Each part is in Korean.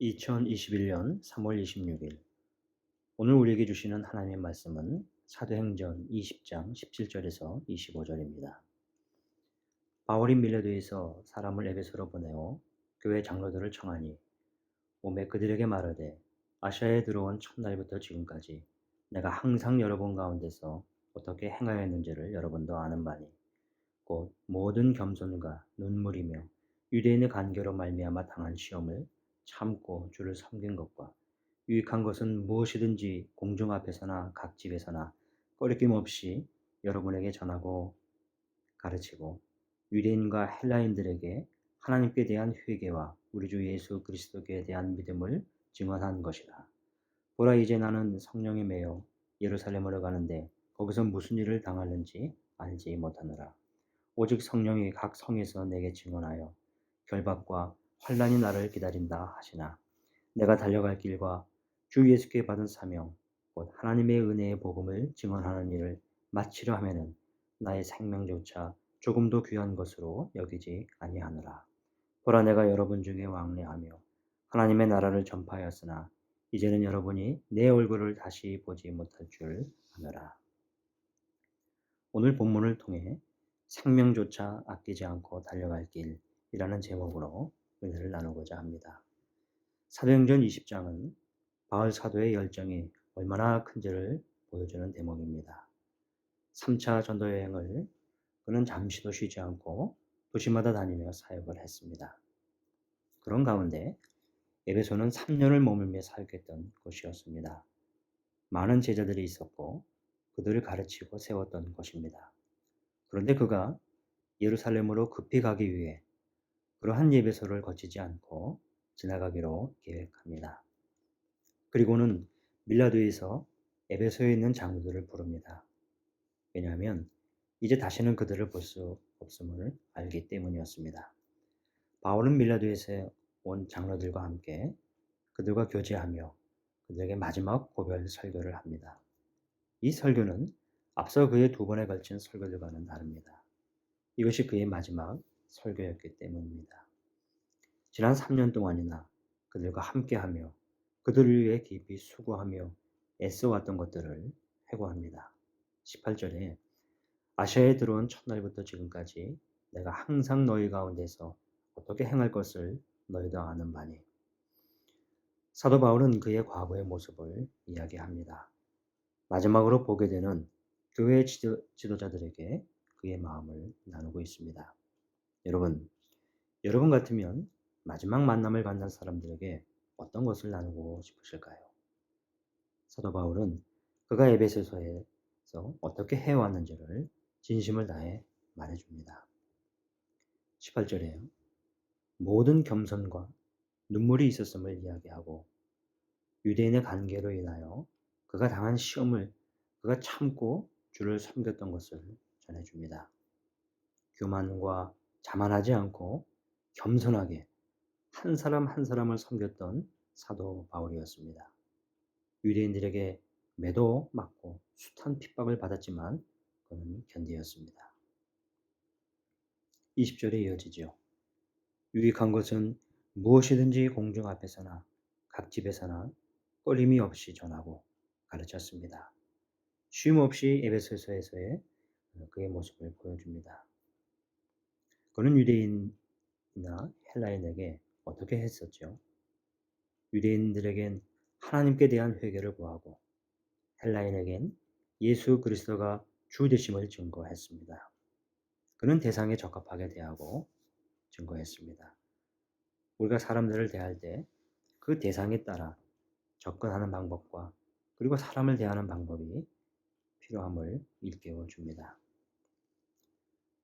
2021년 3월 26일 오늘 우리에게 주시는 하나님의 말씀은 사도행전 20장 17절에서 25절입니다. 바울이 밀레도에서 사람을 에베소로 보내어 교회 장로들을 청하니 오매 그들에게 말하되 아시아에 들어온 첫날부터 지금까지 내가 항상 여러분 가운데서 어떻게 행하였는지를 여러분도 아는 바니 곧 모든 겸손과 눈물이며 유대인의 간계로 말미암아 당한 시험을 참고 주를 섬긴 것과 유익한 것은 무엇이든지 공중 앞에서나 각 집에서나 꺼리낌 없이 여러분에게 전하고 가르치고 유대인과 헬라인들에게 하나님께 대한 회개와 우리 주 예수 그리스도께 대한 믿음을 증언한 것이라. 보라, 이제 나는 성령에 매여 예루살렘으로 가는데 거기서 무슨 일을 당하는지 알지 못하노라. 오직 성령이 각 성에서 내게 증언하여 결박과 환난이 나를 기다린다 하시나 내가 달려갈 길과 주 예수께 받은 사명 곧 하나님의 은혜의 복음을 증언하는 일을 마치려 하면은 나의 생명조차 조금도 귀한 것으로 여기지 아니하노라. 보라, 내가 여러분 중에 왕래하며 하나님의 나라를 전파하였으나 이제는 여러분이 내 얼굴을 다시 보지 못할 줄 아노라. 오늘 본문을 통해 생명조차 아끼지 않고 달려갈 길이라는 제목으로 은혜를 나누고자 합니다. 사도행전 20장은 바울 사도의 열정이 얼마나 큰지를 보여주는 대목입니다. 3차 전도 여행을 그는 잠시도 쉬지 않고 도시마다 다니며 사역을 했습니다. 그런 가운데 에베소는 3년을 머물며 사역했던 곳이었습니다. 많은 제자들이 있었고 그들을 가르치고 세웠던 곳입니다. 그런데 그가 예루살렘으로 급히 가기 위해 그러한 예배소를 거치지 않고 지나가기로 계획합니다. 그리고는 밀라도에서 에베소에 있는 장로들을 부릅니다. 왜냐하면 이제 다시는 그들을 볼 수 없음을 알기 때문이었습니다. 바울은 밀라도에서 온 장로들과 함께 그들과 교제하며 그들에게 마지막 고별 설교를 합니다. 이 설교는 앞서 그의 2번에 걸친 설교들과는 다릅니다. 이것이 그의 마지막 설교였기 때문입니다. 지난 3년 동안이나 그들과 함께하며 그들을 위해 깊이 수고하며 애써왔던 것들을 회고합니다. 18절에 아시아에 들어온 첫날부터 지금까지 내가 항상 너희 가운데서 어떻게 행할 것을 너희도 아는 바니. 사도 바울은 그의 과거의 모습을 이야기합니다. 마지막으로 보게 되는 교회 지도자들에게 그의 마음을 나누고 있습니다. 여러분 같으면 마지막 만남을 갖는 사람들에게 어떤 것을 나누고 싶으실까요? 사도 바울은 그가 에베소서에서 어떻게 해왔는지를 진심을 다해 말해줍니다. 18절에요. 모든 겸손과 눈물이 있었음을 이야기하고 유대인의 관계로 인하여 그가 당한 시험을 그가 참고 주를 섬겼던 것을 전해줍니다. 교만과 자만하지 않고 겸손하게 한 사람 한 사람을 섬겼던 사도 바울이었습니다. 유대인들에게 매도 맞고 숱한 핍박을 받았지만 그는 견디었습니다. 20절에 이어지죠. 유익한 것은 무엇이든지 공중 앞에서나 각 집에서나 꺼림이 없이 전하고 가르쳤습니다. 쉼 없이 에베소서에서의 그의 모습을 보여줍니다. 그는 유대인이나 헬라인에게 어떻게 했었죠? 유대인들에겐 하나님께 대한 회개를 구하고 헬라인에겐 예수 그리스도가 주 되심을 증거했습니다. 그는 대상에 적합하게 대하고 증거했습니다. 우리가 사람들을 대할 때 그 대상에 따라 접근하는 방법과 그리고 사람을 대하는 방법이 필요함을 일깨워 줍니다.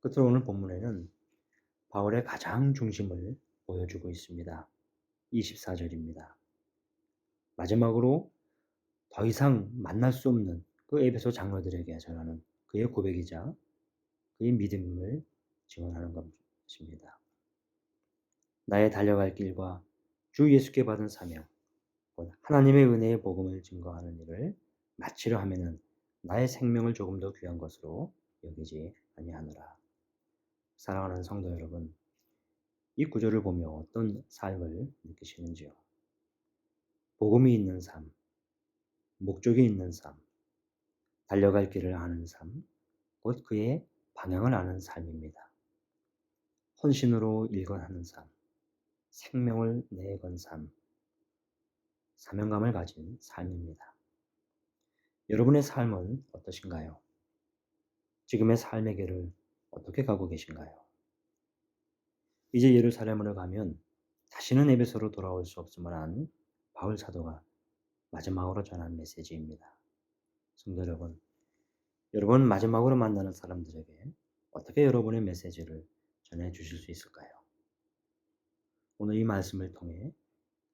끝으로 오늘 본문에는 바울의 가장 중심을 보여주고 있습니다. 24절입니다. 마지막으로 더 이상 만날 수 없는 그 에베소 장로들에게 전하는 그의 고백이자 그의 믿음을 증언하는 것입니다. 나의 달려갈 길과 주 예수께 받은 사명, 곧 하나님의 은혜의 복음을 증거하는 일을 마치려 하면은 나의 생명을 조금 더 귀한 것으로 여기지 아니하노라. 사랑하는 성도 여러분, 이 구절을 보며 어떤 삶을 느끼시는지요? 복음이 있는 삶, 목적이 있는 삶, 달려갈 길을 아는 삶, 곧 그의 방향을 아는 삶입니다. 헌신으로 일관하는 삶, 생명을 내건 삶, 사명감을 가진 삶입니다. 여러분의 삶은 어떠신가요? 지금의 삶의 길을 어떻게 가고 계신가요? 이제 예루살렘으로 가면 다시는 에베소로 돌아올 수 없음을 안 바울 사도가 마지막으로 전한 메시지입니다. 성도 여러분 마지막으로 만나는 사람들에게 어떻게 여러분의 메시지를 전해 주실 수 있을까요? 오늘 이 말씀을 통해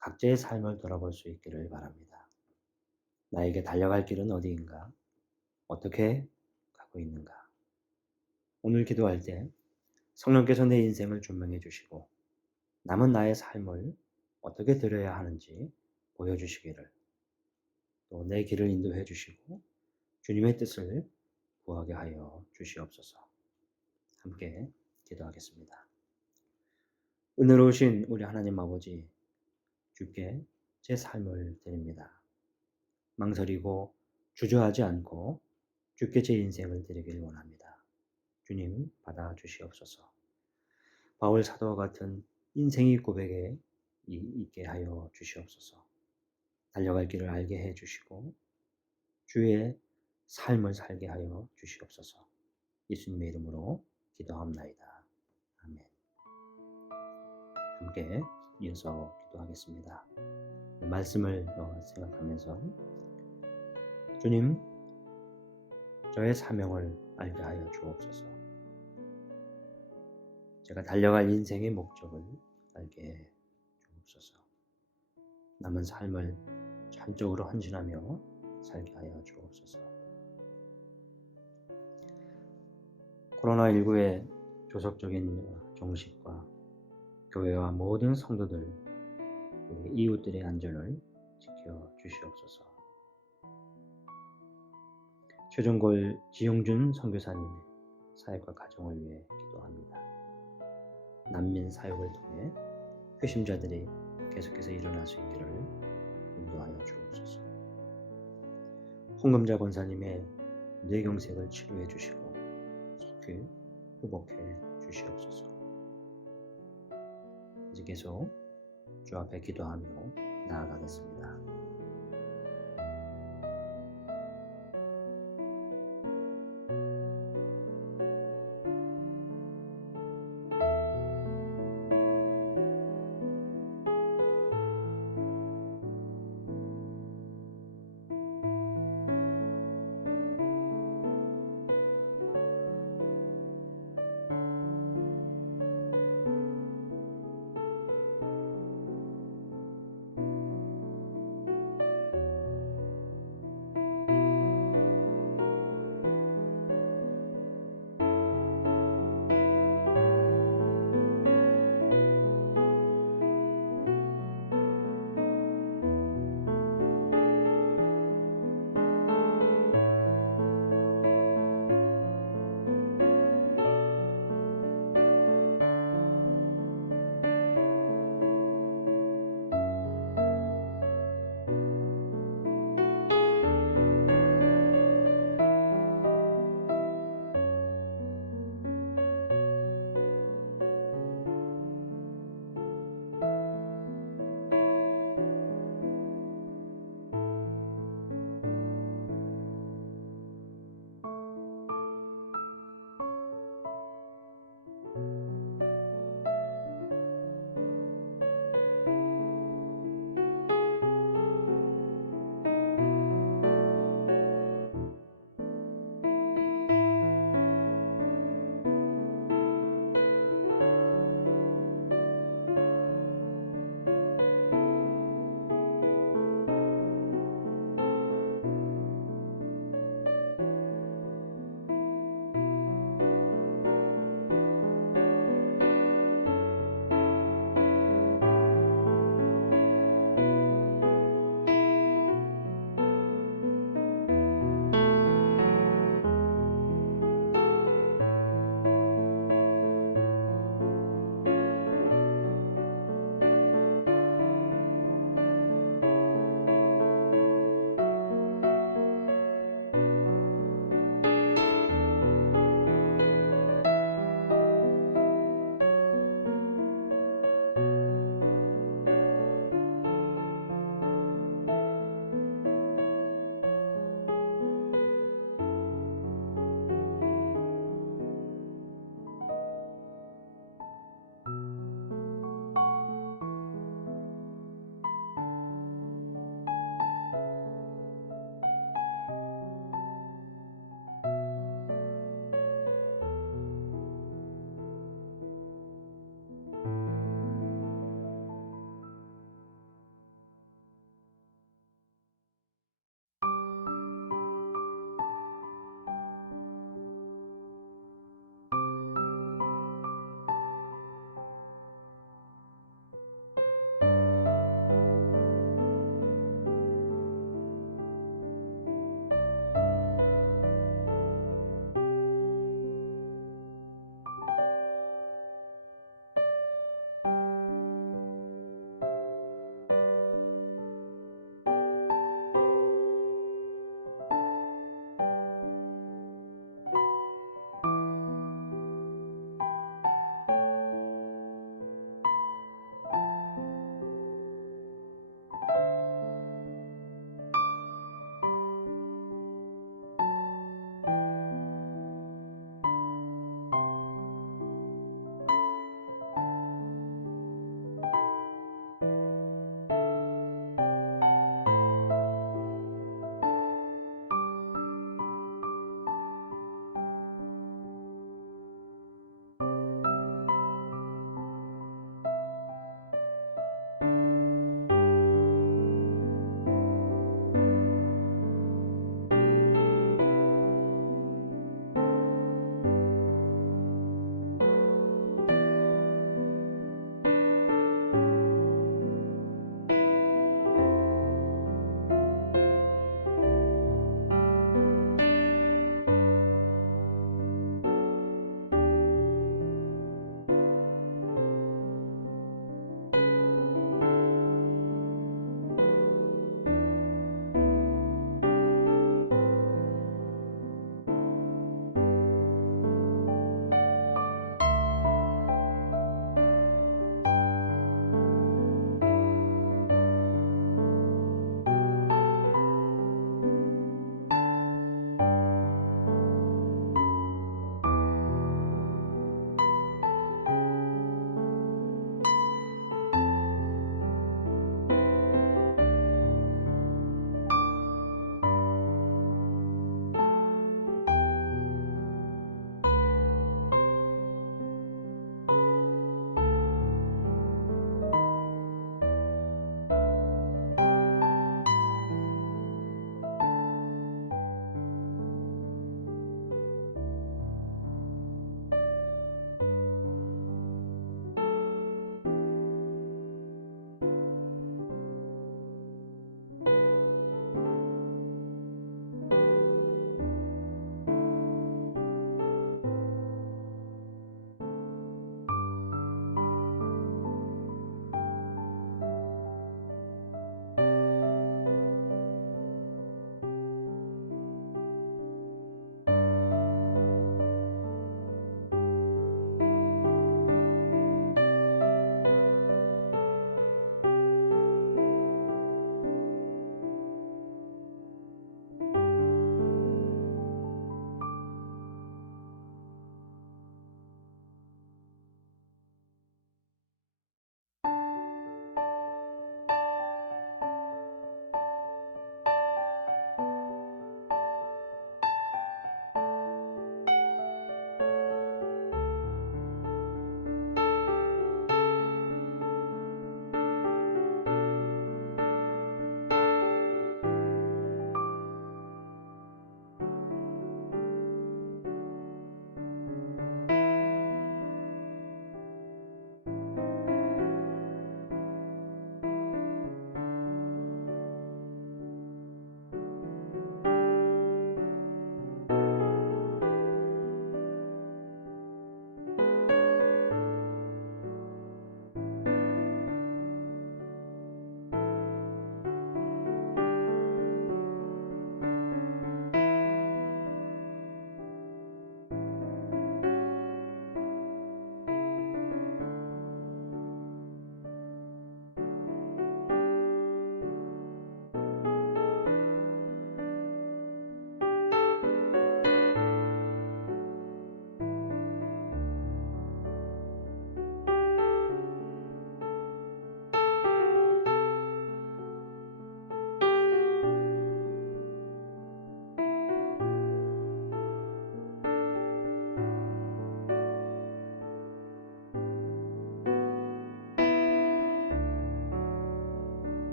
각자의 삶을 돌아볼 수 있기를 바랍니다. 나에게 달려갈 길은 어디인가? 어떻게 가고 있는가? 오늘 기도할 때 성령께서 내 인생을 조명해 주시고 남은 나의 삶을 어떻게 들여야 하는지 보여주시기를, 또 내 길을 인도해 주시고 주님의 뜻을 구하게 하여 주시옵소서. 함께 기도하겠습니다. 은혜로우신 우리 하나님 아버지, 주께 제 삶을 드립니다. 망설이고 주저하지 않고 주께 제 인생을 드리길 원합니다. 주님 받아주시옵소서. 바울 사도와 같은 인생의 고백에 있게 하여 주시옵소서. 달려갈 길을 알게 해 주시고 주의 삶을 살게 하여 주시옵소서. 예수님의 이름으로 기도합나이다. 아멘. 함께 이어서 기도하겠습니다. 말씀을 생각하면서 주님, 저의 사명을 알게 하여 주옵소서. 제가 달려갈 인생의 목적을 알게 해 주옵소서. 남은 삶을 전적으로 헌신하며 살게 하여 주옵소서. 코로나19의 조속적인 종식과 교회와 모든 성도들, 우리 이웃들의 안전을 지켜 주시옵소서. 최종골 지용준 선교사님의 사역과 가정을 위해 기도합니다. 난민 사역을 통해 회심자들이 계속해서 일어날 수 있기를 인도하여 주옵소서. 홍금자 권사님의 뇌경색을 치료해 주시고 속히 회복해 주시옵소서. 이제 계속 주 앞에 기도하며 나아가겠습니다.